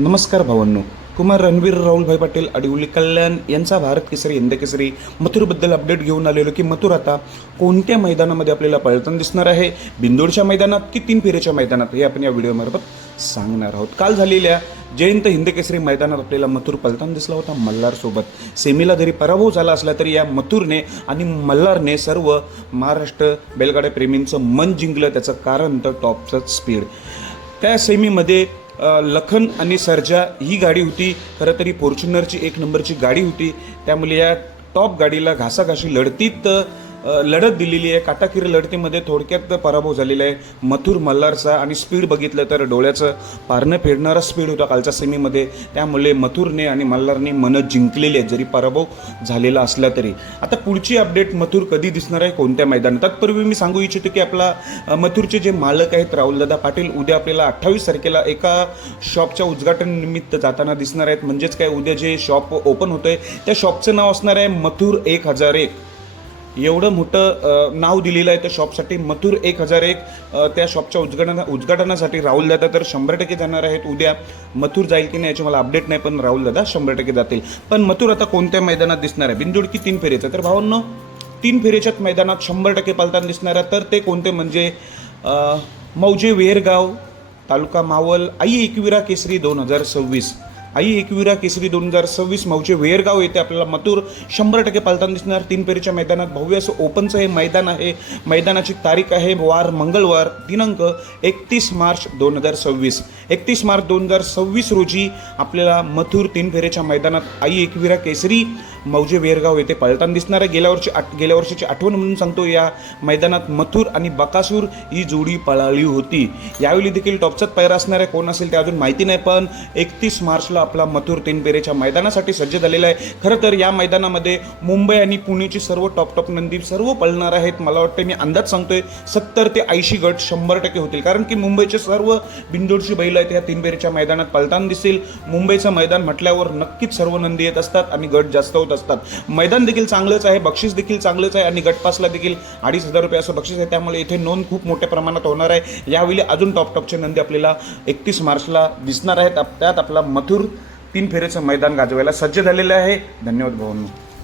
नमस्कार भावांनो. कुमार रणवीर राहुलभाई पाटील अडिवली कल्याण यांचा भारत केसरी हिंद केसरी मथुरबद्दल अपडेट घेऊन आलेलो की मथुर आता कोणत्या मैदानामध्ये आपल्याला पळताना दिसणार आहे, बिंदोडच्या मैदानात की 3 फेरीच्या मैदानात, हे आपण या व्हिडिओमार्फत सांगणार आहोत. काल झालेल्या जयंत हिंद केसरी मैदानात आपल्याला मथुर पळताना दिसला होता मल्हार सोबत. सेमीला जरी पराभव झाला असला तरी या मथुरने आणि मल्हारने सर्व महाराष्ट्र बैलगाड्या प्रेमींचं मन जिंकलं. त्याचं कारण तर टॉपचं स्पीड. त्या सेमीमध्ये लखन आणि सर्जा ही गाडी होती. खरं तरी फॉर्च्युनरची 1 नंबरची गाडी होती. त्यामुळे या टॉप गाडीला घासाघाशी लढतीत लढत दिलेली आहे. काटाकीर लढतीमध्ये थोडक्यात पराभव झालेला आहे मथुर मल्हारचा. आणि स्पीड बघितलं तर डोळ्याचं पारणं फेडणारा स्पीड होता कालच्या सेमीमध्ये. त्यामुळे मथुरने आणि मल्हारने मनं जिंकलेली आहेत जरी पराभव झालेला असला तरी. आता पुढची अपडेट मथुर कधी दिसणार आहे, कोणत्या मैदानात, तत्पूर्वी मी सांगू इच्छितो की आपला मथुरचे जे मालक आहेत राहुलदादा पाटील उद्या आपल्याला 28 तारखेला एका शॉपच्या उद्घाटन निमित्त जाताना दिसणार आहेत. म्हणजेच काय, उद्या जे शॉप ओपन होतंय त्या शॉपचं नाव असणार आहे मथुर 1001. एवढं मोठं नाव दिलेलं आहे त्या शॉपसाठी, मथुर 1001. त्या शॉपच्या उद्घाटनासाठी राहुलदादा तर 100% जाणार आहेत. उद्या मथुर जाईल की नाही याची मला अपडेट नाही, पण राहुलदादा 100% जातील. पण मथुर आता कोणत्या मैदानात दिसणार आहे, बिनजोड की 3 फेरीचं? तर भावांनो, 3 फेरीच्याच मैदानात 100% पळताना दिसणार आहे. तर ते कोणते म्हणजे मौजे वेरगाव, तालुका मावळ, आई एकविरा केसरी 2026. आई एकविरा केसरी 2026 मौजे वेरगाव येथे आपल्याला मथुर 100% पळताना दिसणार. 3 फेरीच्या मैदानात भव्य असं ओपनचं हे मैदान आहे. मैदानाची तारीख आहे वार मंगळवार, दिनांक 31 मार्च 2026. 31 मार्च 2026 रोजी आपल्याला मथुर 3 फेरीच्या मैदानात आई एकविरा केसरी मौजे वेरगाव येथे पळताना दिसणार आहे. गेल्या वर्षीची आठवण म्हणून सांगतो, या मैदानात मथुर आणि बकासूर ही जोडी पळाली होती. यावेळी देखील टॉपचाच पैरा असणार आहे. कोण असेल ते अजून माहिती नाही, पण 31 मार्चला आपला मथुर 3 फेरीच्या मैदानासाठी सज्ज झालेला आहे. खरं तर या मैदानामध्ये मुंबई आणि पुणेची सर्व टॉप नंदी सर्व पळणार आहेत. मला वाटतं, मी अंदाज सांगतोय, 70 ते 80 गट 100% होतील. कारण की मुंबईचे सर्व बिंदोडची बैल आहेत ह्या 3 फेरीच्या मैदानात पळताना दिसतील. मुंबईचं मैदान म्हटल्यावर नक्कीच सर्व नंदी येत असतात आणि गट जास्त होत असतात. मैदान देखील चांगलंच आहे, बक्षीस देखील चांगलंच आहे आणि गटपासला देखील 2500 रुपये असं बक्षीस आहे. त्यामुळे इथे नोंद खूप मोठ्या प्रमाणात होणार आहे. यावेळी अजून टॉपचे नंदी आपल्याला 31 मार्चला दिसणार आहेत. त्यात आपला मथुर 3 फेरीचं मैदान गाजवायला सज्ज झालेलं आहे. धन्यवाद भावांनो.